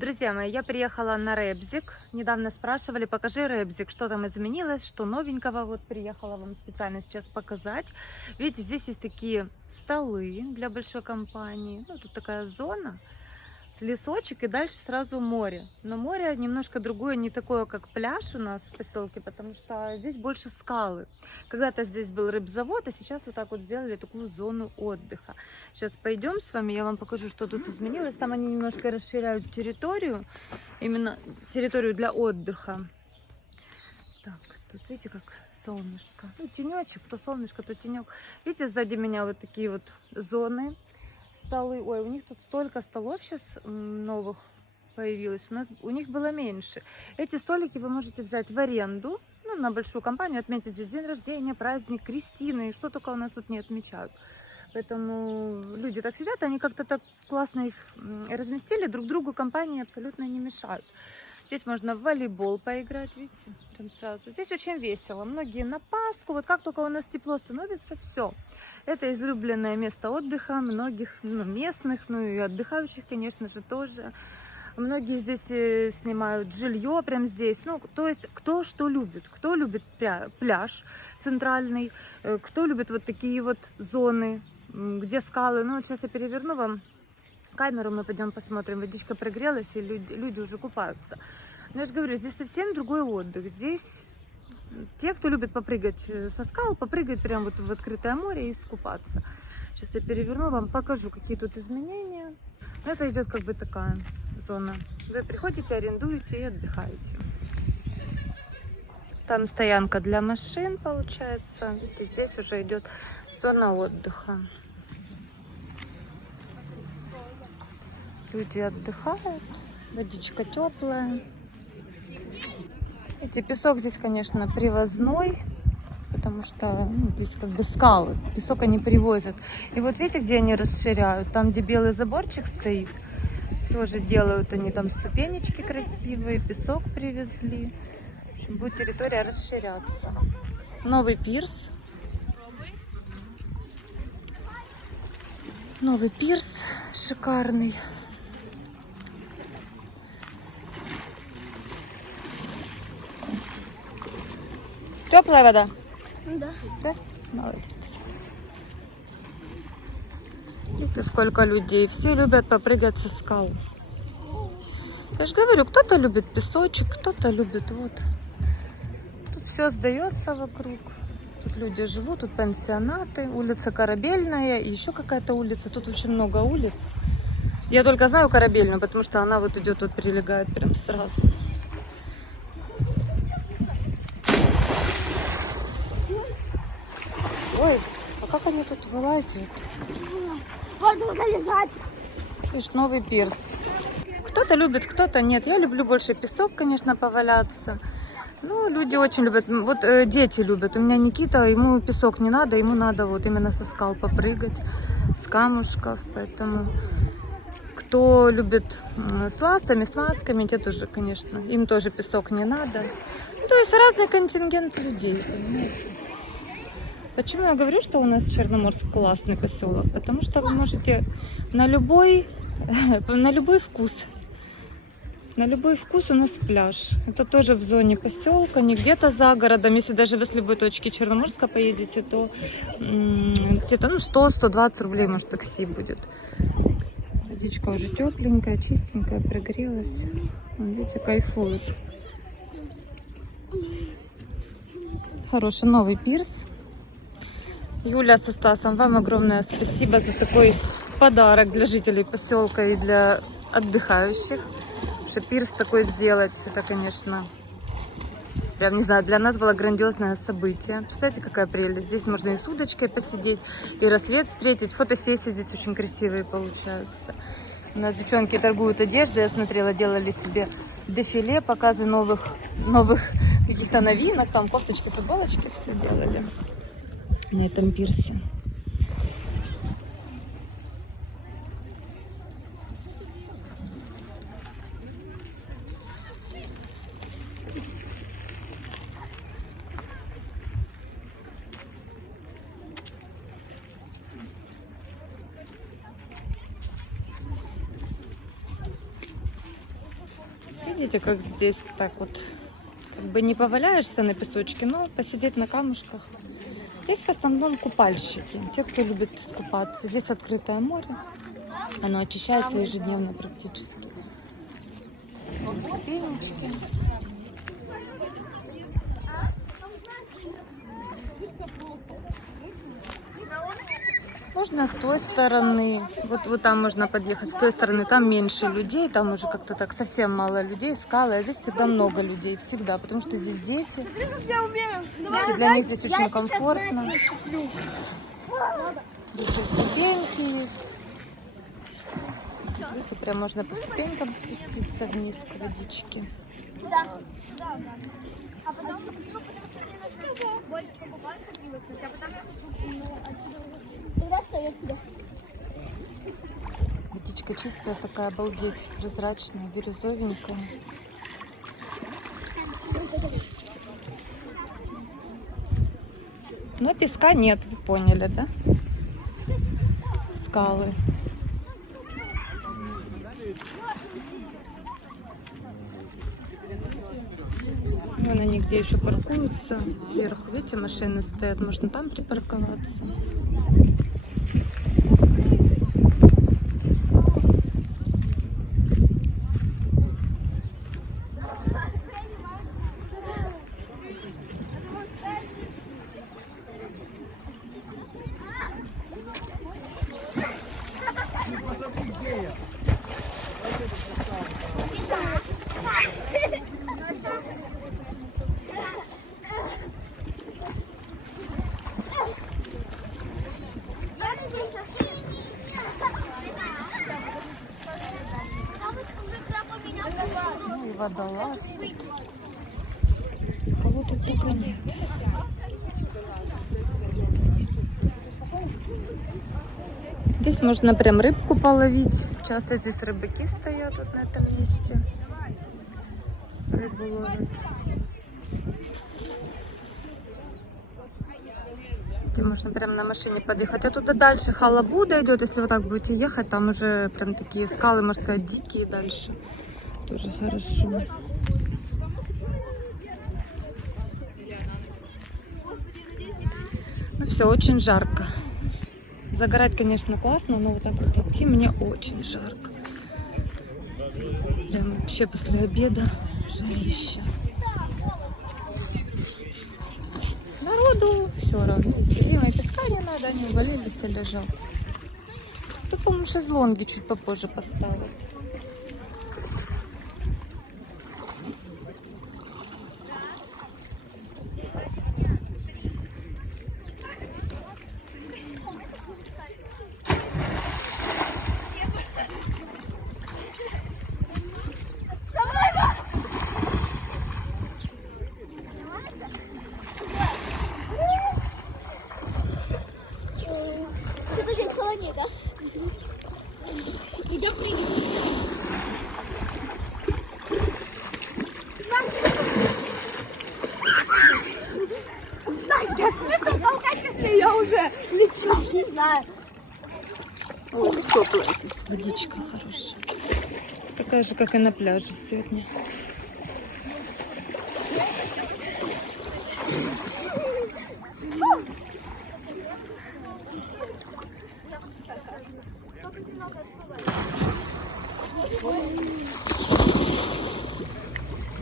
Друзья мои, я приехала на Ребзик. Недавно спрашивали, покажи Ребзик, что там изменилось, что новенького. Вот приехала вам специально сейчас показать. Видите, здесь есть такие столы для большой компании. Ну, тут такая зона, лесочек и дальше сразу море. Но море немножко другое, не такое, как пляж у нас в поселке, потому что здесь больше скалы. Когда-то здесь был рыбзавод, а сейчас вот так вот сделали такую зону отдыха. Сейчас пойдем с вами, я вам покажу, что тут изменилось. Там они немножко расширяют территорию, именно территорию для отдыха. Так, тут видите, как солнышко. Ну, тенечек, то солнышко, то тенек. Видите, сзади меня вот такие вот зоны. Столы. Ой, у них тут столько столов сейчас новых появилось. У них было меньше. Эти столики вы можете взять в аренду, ну, на большую компанию, отметить здесь день рождения, праздник, крестины, что только у нас тут не отмечают. Поэтому люди так сидят, они как-то так классно их разместили, друг другу компании абсолютно не мешают. Здесь можно в волейбол поиграть, видите, прям сразу. Здесь очень весело. Многие на Пасху, вот как только у нас тепло становится, все. Это излюбленное место отдыха многих местных, ну и отдыхающих, конечно же, тоже. Многие здесь снимают жилье прямо здесь. Ну, то есть, кто что любит. Кто любит пляж центральный, кто любит вот такие вот зоны, где скалы. Ну, вот сейчас я переверну вам камеру, мы пойдем посмотрим. Водичка прогрелась, и люди уже купаются. Но я же говорю, здесь совсем другой отдых. Здесь те, кто любит попрыгать со скал, попрыгать прямо вот в открытое море и искупаться. Сейчас я переверну, вам покажу, какие тут изменения. Это идет как бы такая зона. Вы приходите, арендуете и отдыхаете. Там стоянка для машин получается. Видите, здесь уже идет зона отдыха. Люди отдыхают, водичка теплая. Видите, песок здесь, конечно, привозной, потому что здесь как бы скалы. Песок они привозят. И вот видите, где они расширяют? Там, где белый заборчик стоит, тоже делают они там ступенечки красивые, песок привезли. В общем, будет территория расширяться. Новый пирс. Новый пирс шикарный. Теплая вода? Да. Да? Молодец. Видите, сколько людей. Все любят попрыгать со скал. Я же говорю, кто-то любит песочек, кто-то любит вот. Тут все сдается вокруг. Тут люди живут, тут пансионаты, улица Корабельная, и еще какая-то улица. Тут очень много улиц. Я только знаю Корабельную, потому что она вот идет, вот прилегает прям сразу. Ой, а как они тут вылазят? Можно залезать. Видишь, новый пирс. Кто-то любит, кто-то нет. Я люблю больше песок, конечно, поваляться. Ну, люди очень любят. Вот дети любят. У меня Никита, ему песок не надо, ему надо вот именно со скал попрыгать, с камушков. Поэтому кто любит с ластами, с масками, те тоже, конечно, им тоже песок не надо. Ну, то есть разный контингент людей, понимаете? Почему я говорю, что у нас Черноморск классный поселок? Потому что вы можете на любой вкус. На любой вкус у нас пляж. Это тоже в зоне поселка, не где-то за городом. Если даже в любой точке Черноморска поедете, то где-то 100-120 рублей, может, такси будет. Водичка уже тепленькая, чистенькая, прогрелась. Видите, кайфуют. Хороший новый пирс. Юля со Стасом, вам огромное спасибо за такой подарок для жителей поселка и для отдыхающих. Что пирс такой сделать, это, конечно, прям, не знаю, для нас было грандиозное событие. Представляете, какая прелесть. Здесь можно и с удочкой посидеть, и рассвет встретить. Фотосессии здесь очень красивые получаются. У нас девчонки торгуют одеждой, я смотрела, делали себе дефиле, показы новых каких-то новинок, там кофточки, футболочки, все делали на этом пирсе. Видите, как здесь так вот, как бы не поваляешься на песочке, но посидеть на камушках. Здесь в основном купальщики, те, кто любит искупаться. Здесь открытое море, оно очищается ежедневно практически. Ступенечки. Можно с той стороны, вот там можно подъехать, с той стороны там меньше людей, там уже как-то так совсем мало людей, скалы, а здесь всегда много людей, всегда, потому что здесь дети, для них здесь очень комфортно. Здесь и ступеньки есть. Видите, прям можно по ступенькам спуститься вниз к водичке. Да. А потом, потому что немножко больше покупать привыкнуть, а потом я хочу отсюда. Тогда стоит туда. Водичка чистая такая, обалдеть, прозрачная, бирюзовенькая. Но песка нет, вы поняли, да? Скалы. Вон они где еще паркуются сверху. Видите, машины стоят, можно там припарковаться. Ну и водолаз тут. Кого тут только нет. Здесь можно прям рыбку половить. Часто здесь рыбаки стоят вот на этом месте. Рыбу ловят. Где можно прям на машине подъехать. А туда дальше Халабуда идет. Если вы так будете ехать, там уже прям такие скалы, можно сказать, дикие дальше. Тоже хорошо. Ну все, очень жарко. Загорать, конечно, классно, но вот так вот идти мне очень жарко. Прям вообще после обеда жарища. Народу все равно. Им и песка не надо, они увалились и лежат. Тут, по-моему, шезлонги чуть попозже поставят. Что-то здесь холодненько. Идем прыгать. Настя, смысл толкать, если я уже лечу? Не знаю. Ой, теплая здесь водичка хорошая. Такая же, как и на пляже сегодня.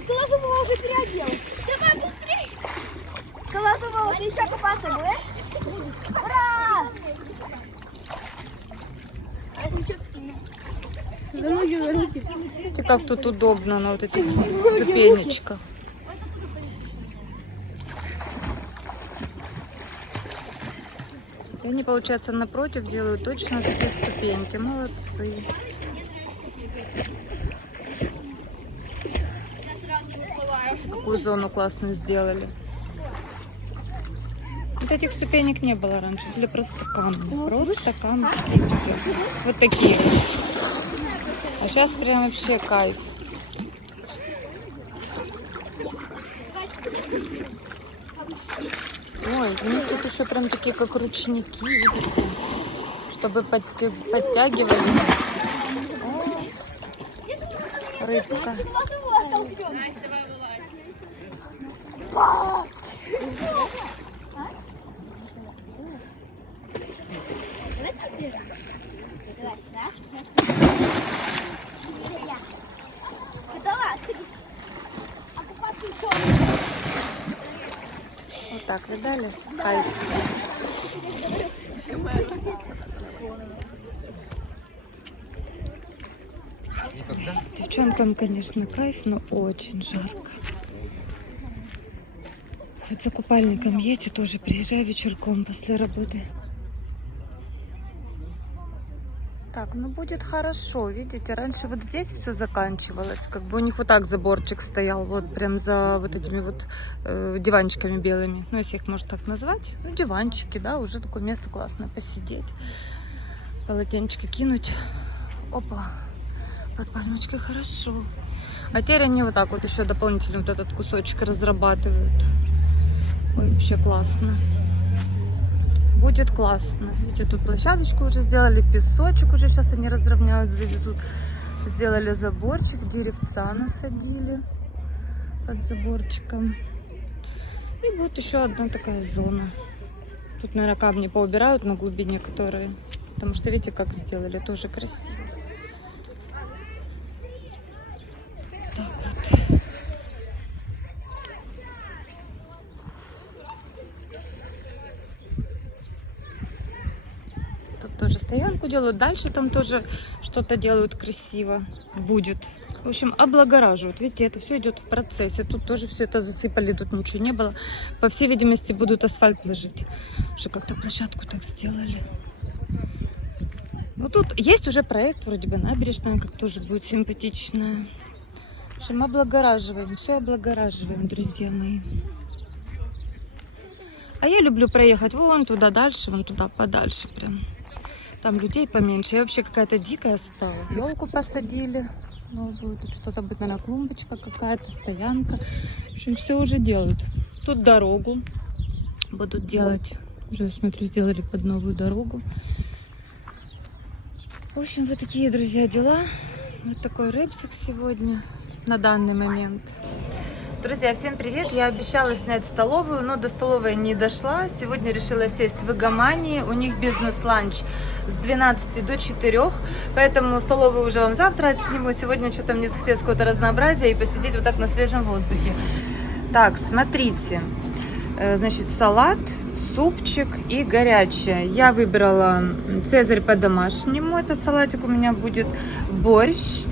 Колосова уже переоделась. Давай быстрее. Колосова, ты еще купаться будешь? Ура! Видите, как тут удобно на вот этих ступенечках. И они, получается, напротив делают точно такие ступеньки. Молодцы. Какую зону классную сделали. Вот этих ступенек не было раньше, были просто камни. Просто камушки. Вот такие. А сейчас прям вообще кайф. Ой, у них тут еще прям такие, как ручники, видите? Чтобы подтягивали. О, рыбка. Давай толкнем. Давай так бежим. Давай, раз, готова? Оккупацию шоу. Вот так, видали? Кайф. Девчонкам, конечно, кайф, но очень жарко. Хоть за купальником едь и тоже приезжай вечерком после работы. Так, ну будет хорошо, видите, раньше вот здесь все заканчивалось, как бы у них вот так заборчик стоял, вот прям за вот этими вот диванчиками белыми, ну если их можно так назвать, ну диванчики, да, уже такое место классное посидеть, полотенечко кинуть, опа, под пальмочкой хорошо. А теперь они вот так вот еще дополнительно вот этот кусочек разрабатывают, ой, вообще классно. Будет классно. Видите, тут площадочку уже сделали, песочек уже сейчас они разровняют, завезут. Сделали заборчик, деревца насадили под заборчиком. И будет еще одна такая зона. Тут, наверное, камни поубирают на глубине, которые... Потому что, видите, как сделали, тоже красиво. Так вот. Тоже стоянку делают, дальше там тоже что-то делают красиво будет. В общем, облагораживают. Видите, это все идет в процессе. Тут тоже все это засыпали, тут ничего не было. По всей видимости, будут асфальт ложить. Что как-то площадку так сделали. Ну, тут есть уже проект, вроде бы набережная, как тоже будет симпатичная. В общем, облагораживаем, все облагораживаем, друзья мои. А я люблю проехать вон туда дальше, вон туда подальше прям. Там людей поменьше. Я вообще какая-то дикая стала. Елку посадили. Новую. Тут что-то будет, наверное, клумбочка какая-то, стоянка. В общем, все уже делают. Тут дорогу будут делать. Уже, смотрю, сделали под новую дорогу. В общем, вот такие, друзья, дела. Вот такой репсик сегодня на данный момент. Друзья, всем привет! Я обещала снять столовую, но до столовой не дошла. Сегодня решила сесть в Игомании. У них бизнес-ланч с 12 до 4, поэтому столовую уже вам завтра отсниму. Сегодня что-то мне захотелось какого-то разнообразия и посидеть вот так на свежем воздухе. Так, смотрите. Значит, салат, супчик и горячее. Я выбрала цезарь по-домашнему. Это салатик у меня будет, борщ.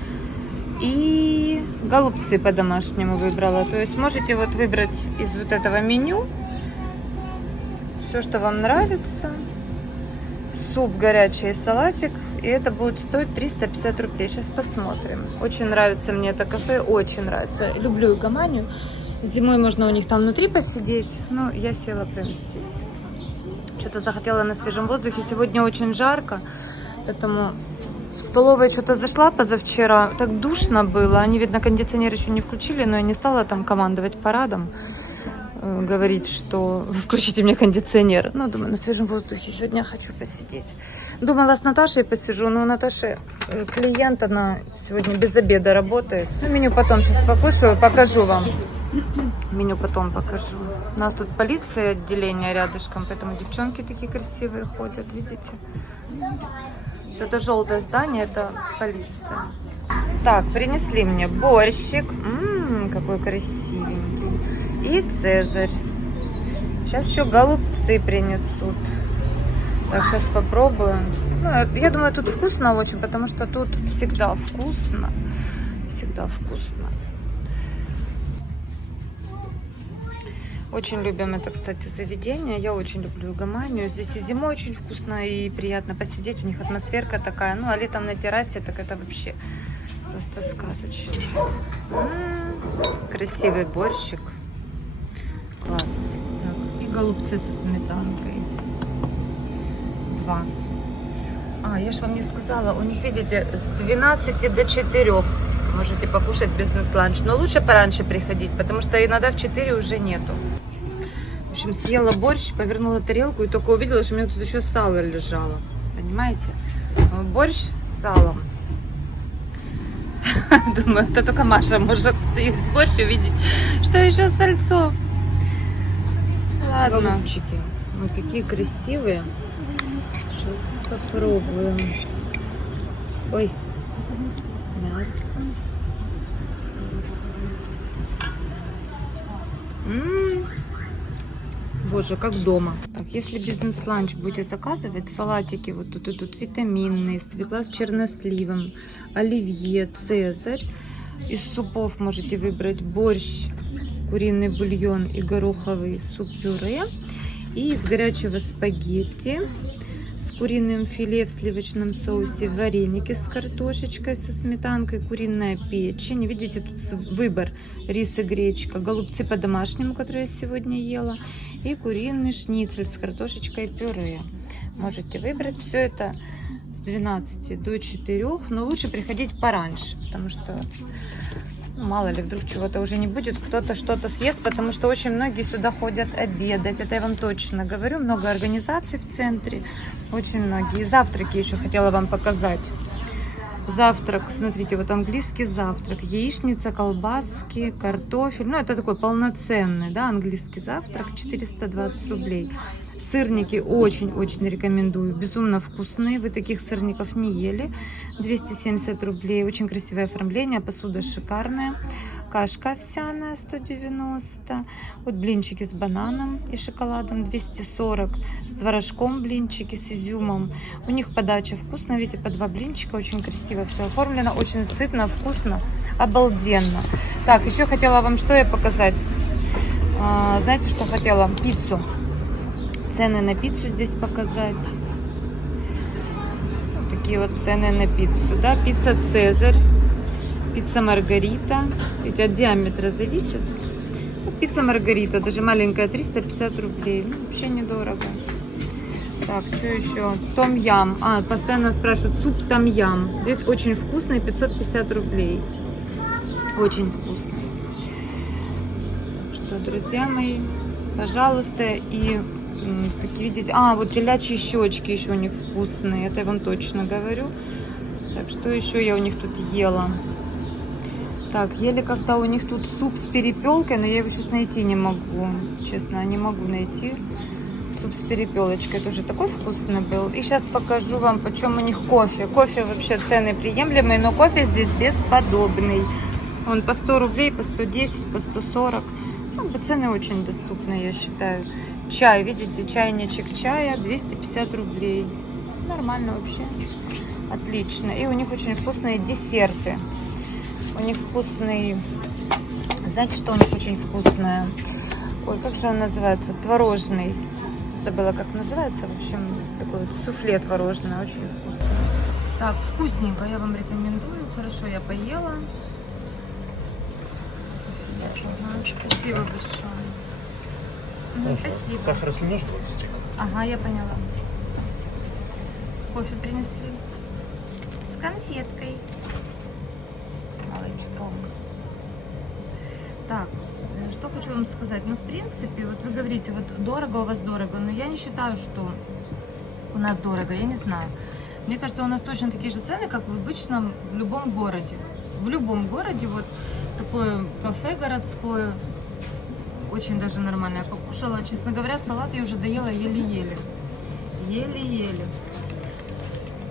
И голубцы по-домашнему выбрала. То есть можете вот выбрать из вот этого меню все, что вам нравится. Суп горячий и салатик. И это будет стоить 350 рублей. Сейчас посмотрим. Очень нравится мне это кафе. Очень нравится. Люблю Игоманию. Зимой можно у них там внутри посидеть. Но я села прямо здесь. Что-то захотела на свежем воздухе. Сегодня очень жарко. Поэтому... В столовой что-то зашла позавчера, так душно было. Они, видно, кондиционер еще не включили, но я не стала там командовать парадом, говорить, что включите мне кондиционер. Ну, думаю, на свежем воздухе сегодня хочу посидеть. Думала, с Наташей посижу, но у Наташи клиент, она сегодня без обеда работает. Ну, меню потом сейчас покушаю, покажу вам. Меню потом покажу. У нас тут полиция, отделение рядышком, поэтому девчонки такие красивые ходят, видите? Это желтое здание, это полиция. Так, принесли мне борщик. Какой красивенький. И цезарь. Сейчас еще голубцы принесут. Так, сейчас попробуем. Ну, я думаю, тут вкусно очень, потому что тут всегда вкусно. Всегда вкусно. Очень любим это, кстати, заведение. Я очень люблю Игоманию. Здесь и зимой очень вкусно и приятно посидеть. У них атмосферка такая. Ну, а летом на террасе, так это вообще просто сказочно. Красивый борщик. Класс. Так, и голубцы со сметанкой. 2. А, я же вам не сказала. У них, видите, с 12 до 4 можете покушать бизнес-ланч. Но лучше пораньше приходить, потому что иногда в 4 уже нету. В общем, съела борщ, повернула тарелку и только увидела, что у меня тут еще сало лежало. Понимаете? Борщ с салом. Думаю, это только Маша может есть борщ и увидеть, что еще сальцо. Ладно. Голубчики. Ой, какие красивые. Сейчас попробуем. Ой, мясо. Боже, как дома. Так, если бизнес-ланч будете заказывать, салатики вот тут идут витаминные, свекла с черносливом, оливье, цезарь. Из супов можете выбрать борщ, куриный бульон и гороховый суп-пюре. И из горячего спагетти с куриным филе в сливочном соусе, вареники с картошечкой, со сметанкой, куриная печень. Видите, тут выбор: рис и гречка, голубцы по-домашнему, которые я сегодня ела, и куриный шницель с картошечкой и пюре. Можете выбрать все это с 12 до 4, но лучше приходить пораньше, потому что мало ли, вдруг чего-то уже не будет, кто-то что-то съест, потому что очень многие сюда ходят обедать, это я вам точно говорю. Много организаций в центре, очень многие. Завтраки еще хотела вам показать. Завтрак, смотрите, вот английский завтрак, яичница, колбаски, картофель, ну это такой полноценный, да, английский завтрак, 420 рублей. Сырники очень-очень рекомендую, безумно вкусные, вы таких сырников не ели, 270 рублей, очень красивое оформление, посуда шикарная. Кашка овсяная 190, вот блинчики с бананом и шоколадом 240, с творожком блинчики с изюмом. У них подача вкусная, видите, по 2 блинчика, очень красиво все оформлено, очень сытно, вкусно, обалденно. Так, еще хотела вам что я показать. Знаете, что хотела? Пиццу. Цены на пиццу здесь показать. Вот такие вот цены на пиццу, да, пицца Цезарь. Пицца Маргарита, ведь от диаметра зависит. Пицца Маргарита, даже маленькая, 350 рублей. Ну, вообще недорого. Так, что еще? Том-ям. Постоянно спрашивают, суп том-ям. Здесь очень вкусный, 550 рублей. Очень вкусный. Что, друзья мои, пожалуйста, и такие, видите, вот телячьи щечки еще у них вкусные, это я вам точно говорю. Так, что еще я у них тут ела? Так, ели как-то у них тут суп с перепелкой, но я его сейчас найти не могу. Честно, не могу найти. Суп с перепелочкой тоже такой вкусный был. И сейчас покажу вам, почем у них кофе. Кофе вообще цены приемлемые, но кофе здесь бесподобный. Он по 100 рублей, по 110, по 140. Ну, цены очень доступные, я считаю. Чай, видите, чайничек чая 250 рублей. Нормально вообще. Отлично. И у них очень вкусные десерты. У них вкусный, знаете, что у них очень вкусное? Ой, как же он называется? Творожный. Забыла, как называется. В общем, такой вот суфле творожный, очень вкусный. Так, вкусненько, я вам рекомендую. Хорошо, я поела. Спасибо большое. Спасибо. Сахар, если нужно, вывести. Ага, я поняла. Кофе принесли. С конфеткой. Так, что хочу вам сказать. Ну, в принципе, вот вы говорите, вот дорого у вас дорого, но я не считаю, что у нас дорого, я не знаю. Мне кажется, у нас точно такие же цены, как в обычном, в любом городе. В любом городе вот такое кафе городское, очень даже нормально. Я покушала, честно говоря, салат я уже доела еле-еле. Еле-еле.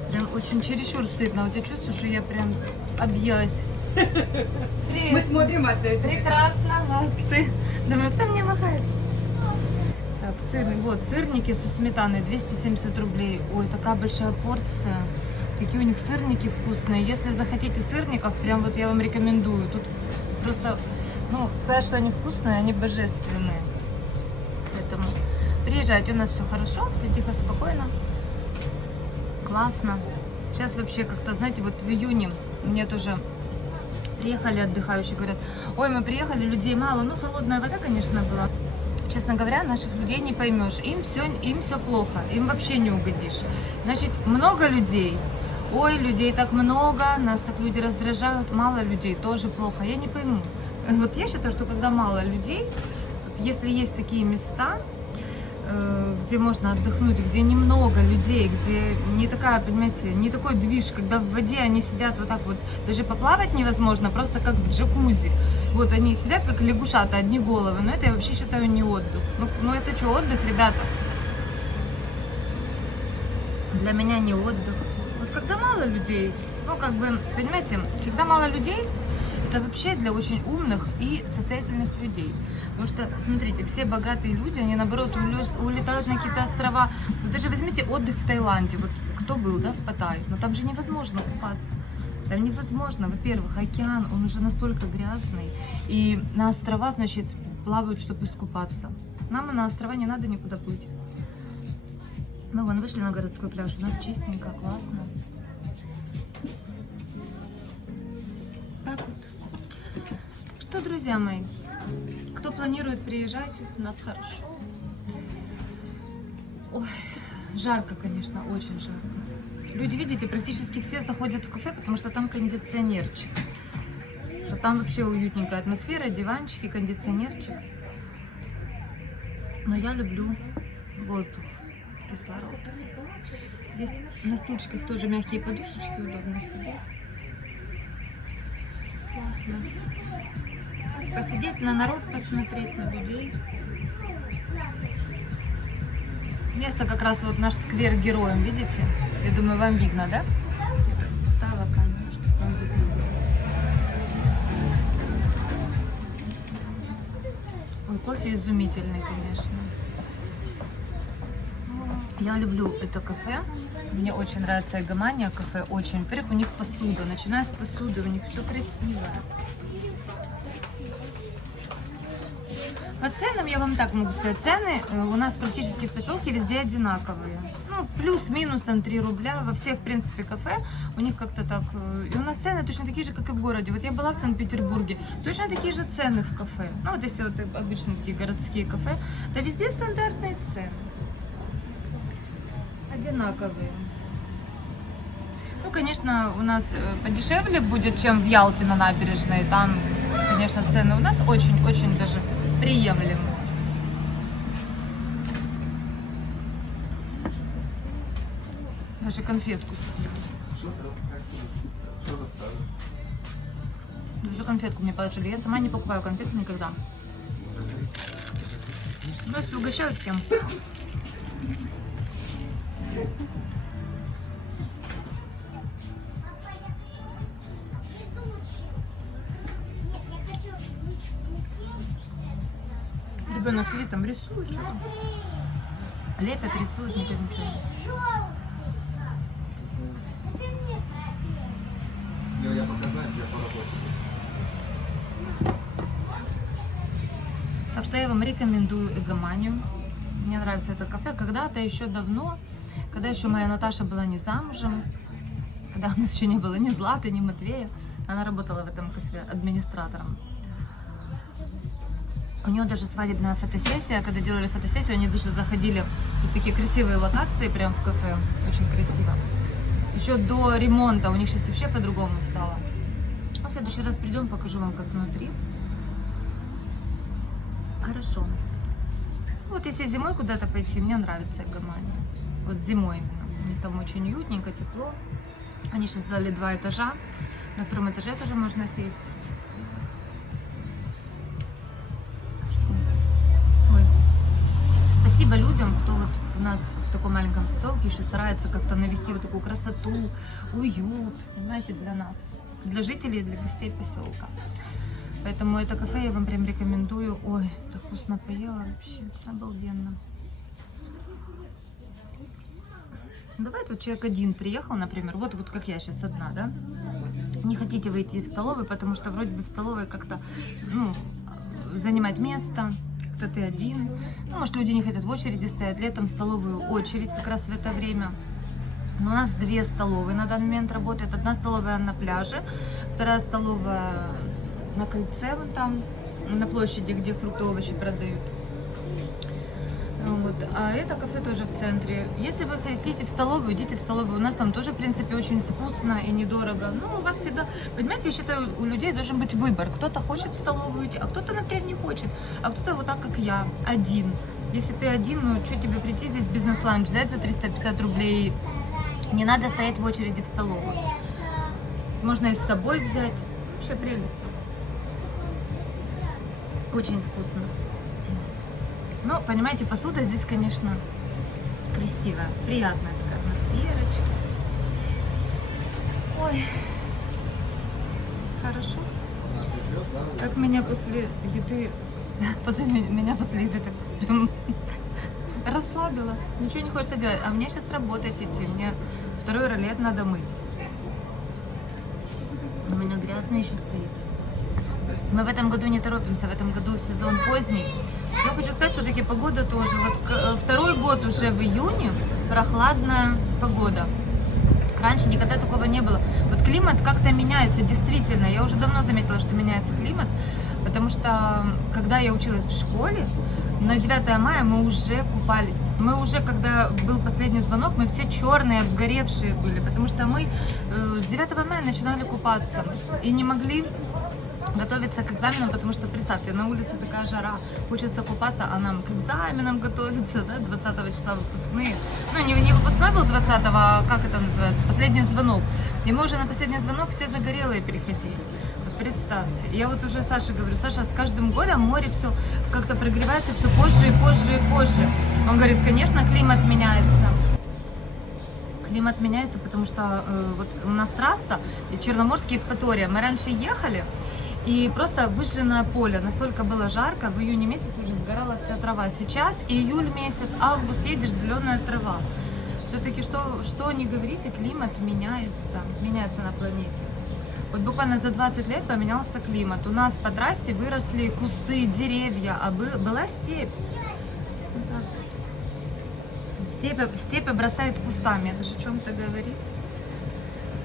Прям очень чересчур стыдно. Вот я чувствую, что я прям объелась. Мы смотрим, отдают. Прекрасно, молодцы. Думаю, кто мне махает? Так, сырный. Вот, сырники со сметаной 270 рублей. Ой, такая большая порция. Такие у них сырники вкусные. Если захотите сырников, прям вот я вам рекомендую. Тут просто, ну, сказать, что они вкусные, они божественные. Поэтому приезжайте, у нас все хорошо, все тихо, спокойно. Классно. Сейчас вообще как-то, знаете, вот в июне мне тоже приехали отдыхающие, говорят, ой, мы приехали, людей мало, ну, холодная вода, конечно, была. Честно говоря, наших людей не поймешь, им все плохо, им вообще не угодишь. Значит, много людей, ой, людей так много, нас так люди раздражают, мало людей, тоже плохо, я не пойму. Вот я считаю, что когда мало людей, вот если есть такие места, где можно отдохнуть, где немного людей, где не такая, понимаете, не такой движ, когда в воде они сидят вот так вот, даже поплавать невозможно, просто как в джакузи. Вот они сидят как лягушата, одни головы, но это я вообще считаю не отдых. Ну это что, отдых, ребята? Для меня не отдых. Вот когда мало людей, ну как бы, понимаете, когда мало людей, это вообще для очень умных и состоятельных людей. Потому что, смотрите, все богатые люди, они наоборот улетают на какие-то острова. Вот даже возьмите отдых в Таиланде. Вот кто был, да, в Паттайе? Но там же невозможно купаться. Там невозможно. Во-первых, океан, он уже настолько грязный. И на острова, значит, плавают, чтобы искупаться. Нам на острова не надо никуда плыть. Мы вон вышли на городской пляж. У нас чистенько, классно. Так вот. Что, друзья мои, кто планирует приезжать, у нас хорошо. Ой, жарко, конечно, очень жарко. Люди, видите, практически все заходят в кафе, потому что там кондиционерчик. Что там вообще уютненькая атмосфера, диванчики, кондиционерчик. Но я люблю воздух, кислород. Здесь на стульчиках тоже мягкие подушечки, удобно сидеть. Классно. Посидеть на народ, посмотреть на людей. Место как раз вот наш сквер Героям, видите? Я думаю, вам видно, да? Стала камера, чтобы вам видно. Ой, кофе изумительный, конечно. Я люблю это кафе. Мне очень нравится Эгомания кафе, очень. Во-первых, у них посуда. Начиная с посуды, у них все красивое. По ценам я вам так могу сказать, цены у нас практически в поселке везде одинаковые. Ну, плюс-минус там 3 рубля. Во всех, в принципе, кафе у них как-то так. И у нас цены точно такие же, как и в городе. Вот я была в Санкт-Петербурге, точно такие же цены в кафе. Ну, вот если вот обычные такие городские кафе, то везде стандартные цены. Одинаковые. Ну, конечно, у нас подешевле будет, чем в Ялте на набережной. Там, конечно, цены у нас очень-очень даже приемлемые. Даже конфетку съела. Даже конфетку мне положили. Я сама не покупаю конфеты никогда. Ну, если угощают, тем. Ребенок сидит там, рисует что-то. Лепят, рисуют, не пойму, что. Я показать, я поработаю. Так что я вам рекомендую Эгоманию. Мне нравится это кафе. Когда-то еще давно, когда еще моя Наташа была не замужем, когда у нас еще не было ни Златы, ни Матвея, она работала в этом кафе администратором. У нее даже свадебная фотосессия, когда делали фотосессию, они даже заходили, тут такие красивые локации прям в кафе, очень красиво. Еще до ремонта, у них сейчас вообще по-другому стало. А в следующий раз придем, покажу вам, как внутри. Хорошо. Вот если зимой куда-то пойти, мне нравится Эгомания. Вот зимой именно. У них там очень уютненько, тепло. Они сейчас сделали 2 этажа. На 2-м этаже тоже можно сесть. Ой. Спасибо людям, кто вот у нас в таком маленьком поселке еще старается как-то навести вот такую красоту, уют, понимаете, для нас, для жителей, для гостей поселка. Поэтому это кафе я вам прям рекомендую. Ой, так вкусно поела вообще, обалденно. Бывает, вот человек один приехал, например, вот как я сейчас одна, да? Не хотите выйти в столовую, потому что вроде бы в столовой как-то, ну, занимать место, как-то ты один. Ну, может, люди не хотят в очереди стоять, летом в столовую очередь как раз в это время. Но у нас 2 столовые на данный момент работают. Одна столовая на пляже, вторая столовая на кольце, вон там, на площади, где фрукты и овощи продают. Вот. А это кафе тоже в центре. Если вы хотите в столовую, идите в столовую. У нас там тоже, в принципе, очень вкусно и недорого. Ну, у вас всегда, понимаете, я считаю, у людей должен быть выбор. Кто-то хочет в столовую идти, а кто-то, например, не хочет. А кто-то вот так, как я, один. Если ты один, ну что тебе прийти здесь бизнес-ланч взять за 350 рублей? Не надо стоять в очереди в столовую. Можно и с собой взять. Вообще прелесть. Очень вкусно. Но, понимаете, посуда здесь, конечно, красивая. Приятная такая атмосферочка. Ой. Хорошо. Как меня после еды, меня после еды так прям расслабило. Ничего не хочется делать. А мне сейчас работать идти. Мне 2-й ролет надо мыть. У меня грязно еще стоит. Мы в этом году не торопимся. В этом году сезон поздний. Я хочу сказать, все-таки погода тоже. Вот 2-й год уже в июне прохладная погода. Раньше никогда такого не было. Вот климат как-то меняется, действительно. Я уже давно заметила, что меняется климат, потому что, когда я училась в школе, на 9 мая мы уже купались. Мы уже, когда был последний звонок, мы все черные, обгоревшие были, потому что мы с 9 мая начинали купаться и не могли готовиться к экзаменам, потому что, представьте, на улице такая жара, хочется купаться, а нам к экзаменам готовиться, да, 20 числа выпускные. Ну, не выпускной был 20-го, а как это называется, последний звонок. И мы уже на последний звонок все загорелые приходили. Вот представьте. Я вот уже Саше говорю: Саша, с каждым годом море все как-то прогревается все позже и позже и позже. Он говорит: конечно, климат меняется. Климат меняется, потому что вот у нас трасса Черноморский Евпатория. Мы раньше ехали, и просто выжженное поле, настолько было жарко, в июне месяце уже сгорала вся трава. Сейчас июль месяц, август, едешь, зеленая трава. Все-таки, что не говорите, климат меняется на планете. Вот буквально за 20 лет поменялся климат. У нас по трассе выросли кусты, деревья, а была степь. Вот так вот. Степь обрастает кустами, это же о чем-то говорит.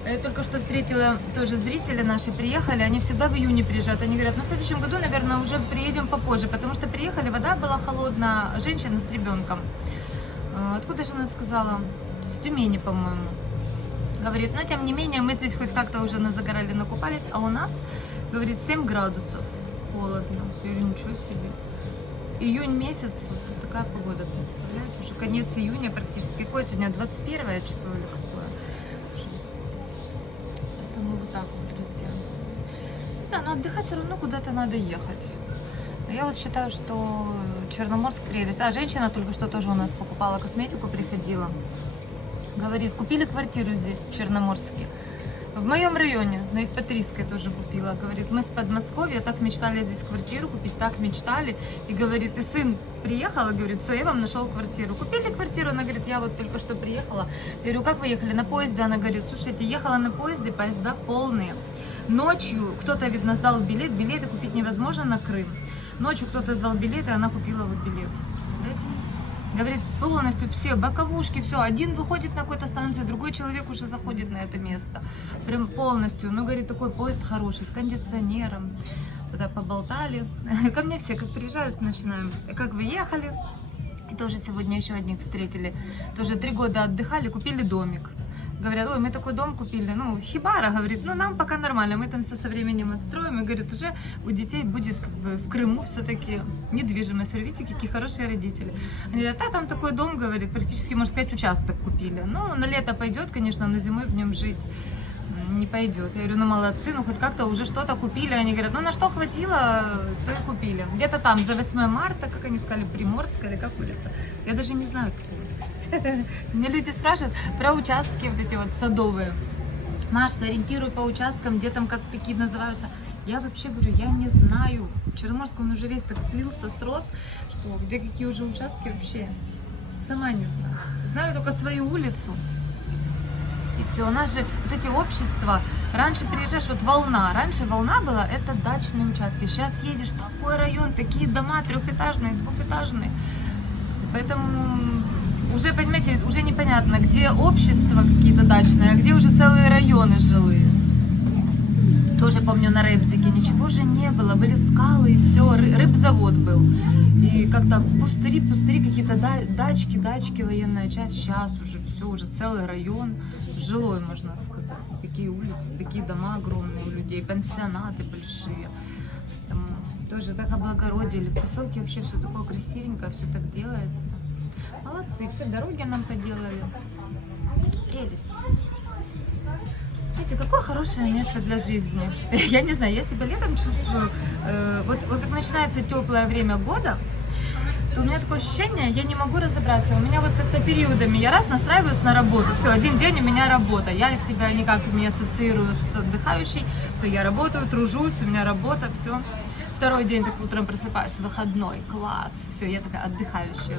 Я только что встретила тоже зрители наши, приехали, они всегда в июне приезжают, они говорят: ну в следующем году, наверное, уже приедем попозже, потому что приехали, вода была холодная, женщина с ребенком. Откуда же она сказала? С Тюмени, по-моему. Говорит: но тем не менее, мы здесь хоть как-то уже загорали, накупались, а у нас, говорит, 7 градусов, холодно. Я говорю: ничего себе. Июнь месяц, вот такая погода, представляете, уже конец июня практически. Какое сегодня, 21 число или какое? Вот так вот, друзья. Не знаю, но отдыхать все равно куда-то надо ехать. Но я вот считаю, что Черноморск прелесть. А женщина только что тоже у нас покупала косметику, приходила. Говорит: купили квартиру здесь, в Черноморске. В моем районе, на Евпаторийской тоже купила. Говорит: мы с Подмосковья так мечтали здесь квартиру купить, так мечтали. И говорит: и сын приехал, и говорит: все, я вам нашел квартиру. Купили квартиру, она говорит: я вот только что приехала. Я говорю: как вы ехали? На поезде? Она говорит: слушайте, ехала на поезде, поезда полные. Ночью кто-то, видно, сдал билет, билеты купить невозможно на Крым. Ночью кто-то сдал билет, и она купила вот билет. Представляете? Говорит, полностью все, боковушки, все. Один выходит на какой-то станции, другой человек уже заходит на это место. Прям полностью. Ну, говорит, такой поезд хороший, с кондиционером. Тогда поболтали. Ко мне все, как приезжают, начинаем. Как вы ехали? И тоже сегодня еще одних встретили. Тоже 3 года отдыхали, купили домик. Говорят: ой, мы такой дом купили, ну, хибара, говорит, ну, нам пока нормально, мы там все со временем отстроим. И, говорит, уже у детей будет, как бы, в Крыму все-таки недвижимость, видите, какие хорошие родители. Они говорят: а там такой дом, говорит, практически, можно сказать, участок купили. Ну, на лето пойдет, конечно, но зимой в нем жить не пойдет. Я говорю: ну, молодцы, ну, хоть как-то уже что-то купили. Они говорят: ну, на что хватило, то и купили. Где-то там, за 8 марта, как они сказали, Приморская или как улица, я даже не знаю, какую. Мне люди спрашивают про участки вот эти вот садовые. Маш, ориентируй по участкам, где там как такие называются. Я вообще говорю, я не знаю. Черноморск, он уже весь так слился, срос, что где какие уже участки вообще. Сама не знаю. Знаю только свою улицу. И все. У нас же вот эти общества. Раньше приезжаешь, вот Волна. Раньше Волна была, это дачные участки. Сейчас едешь, такой район, такие дома, 3-этажные, 2-этажные. Поэтому уже, понимаете, уже непонятно, где общества какие-то дачные, а где уже целые районы жилые. Тоже помню, на Ребзике ничего же не было, были скалы и все, рыбзавод был. И как-то пустыри, какие-то дачки, военная часть. Сейчас уже все, уже целый район жилой, можно сказать. Такие улицы, такие дома огромные у людей, пансионаты большие. Там тоже так облагородили. В поселке вообще все такое красивенькое, все так делается. Молодцы, все дороги нам поделали. Прелесть. Знаете, какое хорошее место для жизни. Я не знаю, я себя летом чувствую, вот как начинается теплое время года, то у меня такое ощущение, я не могу разобраться. У меня вот как-то периодами я раз настраиваюсь на работу, все, один день у меня работа, я себя никак не ассоциирую с отдыхающей, все, я работаю, тружусь, у меня работа, все. Второй день так утром просыпаюсь, выходной, класс, все, я такая отдыхающая.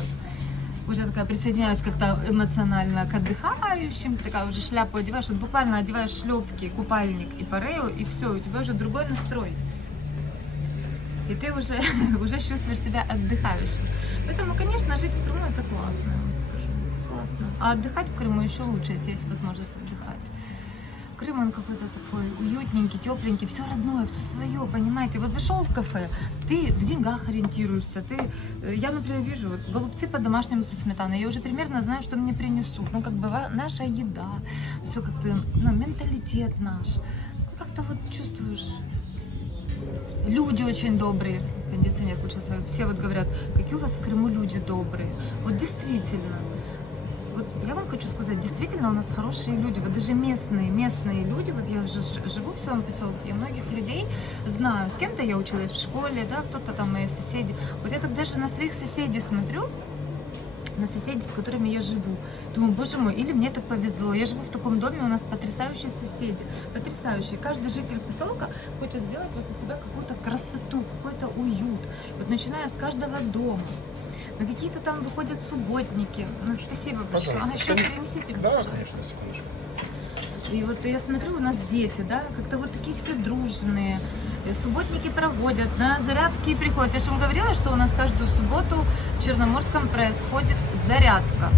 Уже такая присоединяюсь как-то эмоционально к отдыхающим, такая уже шляпу одеваешь, вот буквально одеваешь шлепки, купальник и парею, и все, у тебя уже другой настрой. И ты уже чувствуешь себя отдыхающим. Поэтому, конечно, жить в Крыму это классно, я вам скажу. Классно. А отдыхать в Крыму еще лучше, если есть возможность отдыхать. Крым, он какой-то такой уютненький, тепленький, все родное, все свое, понимаете. Вот зашел в кафе, ты в деньгах ориентируешься, я, например, вижу вот, голубцы по-домашнему со сметаной, я уже примерно знаю, что мне принесут. Ну, как бы наша еда, все как-то, ну, менталитет наш. Как-то вот чувствуешь. Люди очень добрые, кондиционер включил свой. Все вот говорят, какие у вас в Крыму люди добрые. Вот действительно. Вот я вам хочу сказать, действительно у нас хорошие люди, вот даже местные люди, вот я живу в своем поселке, я многих людей знаю, с кем-то я училась в школе, да, кто-то там мои соседи, вот я так даже на своих соседей смотрю, на соседей, с которыми я живу, думаю, боже мой, или мне так повезло, я живу в таком доме, у нас потрясающие соседи, потрясающие, каждый житель поселка хочет сделать после себя какую-то красоту, какой-то уют, вот начиная с каждого дома. На какие-то там выходят субботники. Ну, спасибо большое. А еще принесите мне, пожалуйста. И вот я смотрю, у нас дети, да, как-то вот такие все дружные. Субботники проводят, на зарядки приходят. Я же вам говорила, что у нас каждую субботу в Черноморском происходит зарядка.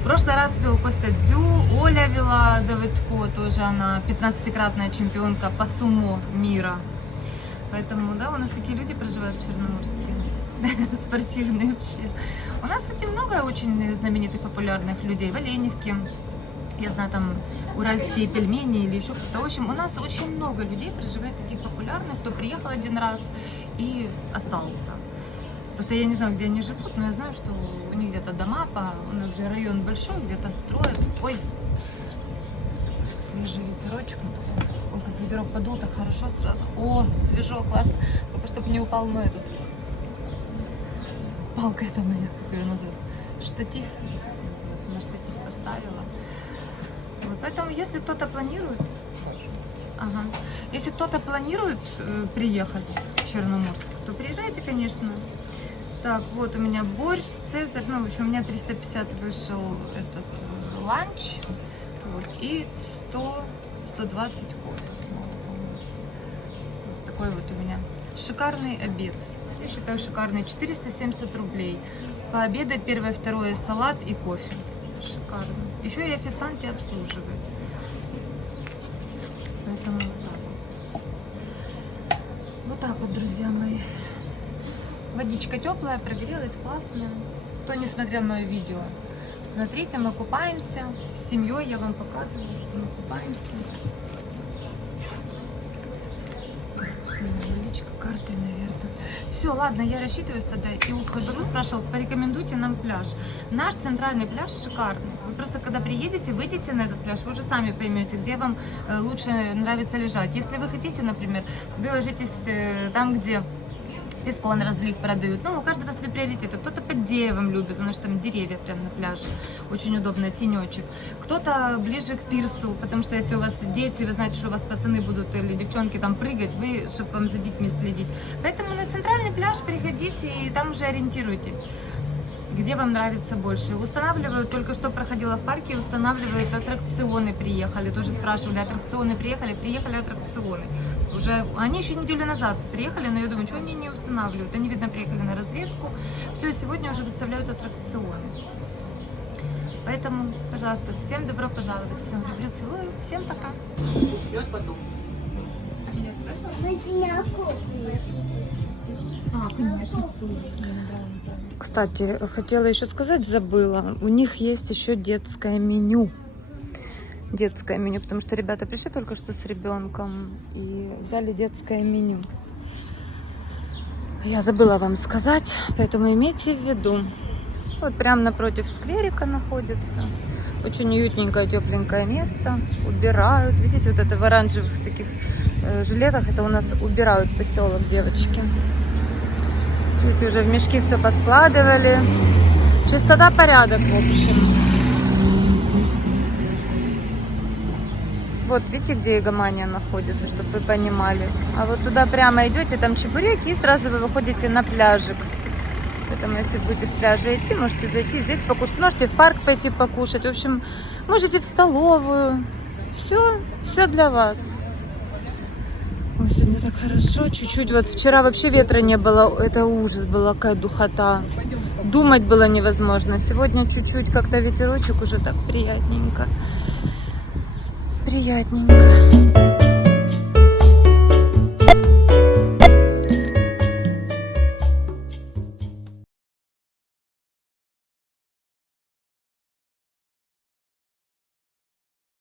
В прошлый раз вел Костя Дзю, Оля вела Давыдко, тоже она 15-кратная чемпионка по сумо мира. Поэтому, да, у нас такие люди проживают в Черноморске. Спортивные вообще. У нас, кстати, много очень знаменитых, популярных людей в Оленевке. Я знаю, там уральские пельмени или еще кто-то. В общем, у нас очень много людей проживает таких популярных, кто приехал один раз и остался. Просто я не знаю, где они живут, но я знаю, что у них где-то дома, у нас же район большой, где-то строят. Ой, свежий ветерочек. Ой, как ветерок подул, так хорошо сразу. О, свежо, классно. Только чтобы не упал мой этот. Палка это моя, как ее назовут. Штатив. На штатив поставила. Вот, поэтому, если кто-то планирует, если кто-то планирует приехать в Черноморск, то приезжайте, конечно. Так, вот у меня борщ, цезарь, ну, в общем, у меня 350 вышел этот ланч, вот, и 120 кофе. Вот такой вот у меня шикарный обед. Я считаю, шикарный. 470 рублей. Пообедать, первое, второе, салат и кофе. Шикарно. Еще и официанты обслуживают. Поэтому вот так вот, друзья мои. Водичка теплая, прогрелась, классная. Кто не смотрел мое видео, смотрите, мы купаемся. С семьей я вам показываю, что мы купаемся. Водичка картой, наверное. Все, ладно, я рассчитываюсь тогда и ухожу. Кто спрашивал, порекомендуйте нам пляж. Наш центральный пляж шикарный. Вы просто когда приедете, выйдете на этот пляж, вы уже сами поймете, где вам лучше нравится лежать. Если вы хотите, например, вы ложитесь там, где пивко на разлив продают. Ну, у каждого свои приоритеты. Кто-то под деревом любит, потому что там деревья прямо на пляже. Очень удобно, тенечек. Кто-то ближе к пирсу, потому что если у вас дети, вы знаете, что у вас пацаны будут или девчонки там прыгать, вы, чтобы вам за детьми следить. Поэтому на центральный пляж приходите и там уже ориентируйтесь, где вам нравится больше. Устанавливают, только что проходила в парке, устанавливают аттракционы, приехали. Тоже спрашивали, аттракционы приехали аттракционы. Уже они еще неделю назад приехали, но я думаю, что они не устанавливают. Они, видно, приехали на разведку. Все, сегодня уже выставляют аттракционы. Поэтому, пожалуйста, всем добро пожаловать. Всем люблю, целую. Всем пока. Кстати, хотела еще сказать, забыла. У них есть еще детское меню. Детское меню, потому что ребята пришли только что с ребенком и взяли детское меню. Я забыла вам сказать, поэтому имейте в виду. Вот прямо напротив скверика находится. Очень уютненькое, тепленькое место. Убирают. Видите, вот это в оранжевых таких жилетах. Это у нас убирают поселок, девочки. Видите, уже в мешки все поскладывали. Чистота, порядок, в общем. Вот, видите, где игомания находится, чтобы вы понимали. А вот туда прямо идете, там чебуреки, и сразу вы выходите на пляжик. Поэтому, если будете с пляжа идти, можете зайти здесь покушать. Можете в парк пойти покушать. В общем, можете в столовую. Все для вас. Ой, сегодня так хорошо. Чуть-чуть. Вот вчера вообще ветра не было. Это ужас, была какая духота. Думать было невозможно. Сегодня чуть-чуть как-то ветерочек, уже так приятненько. Приятненько.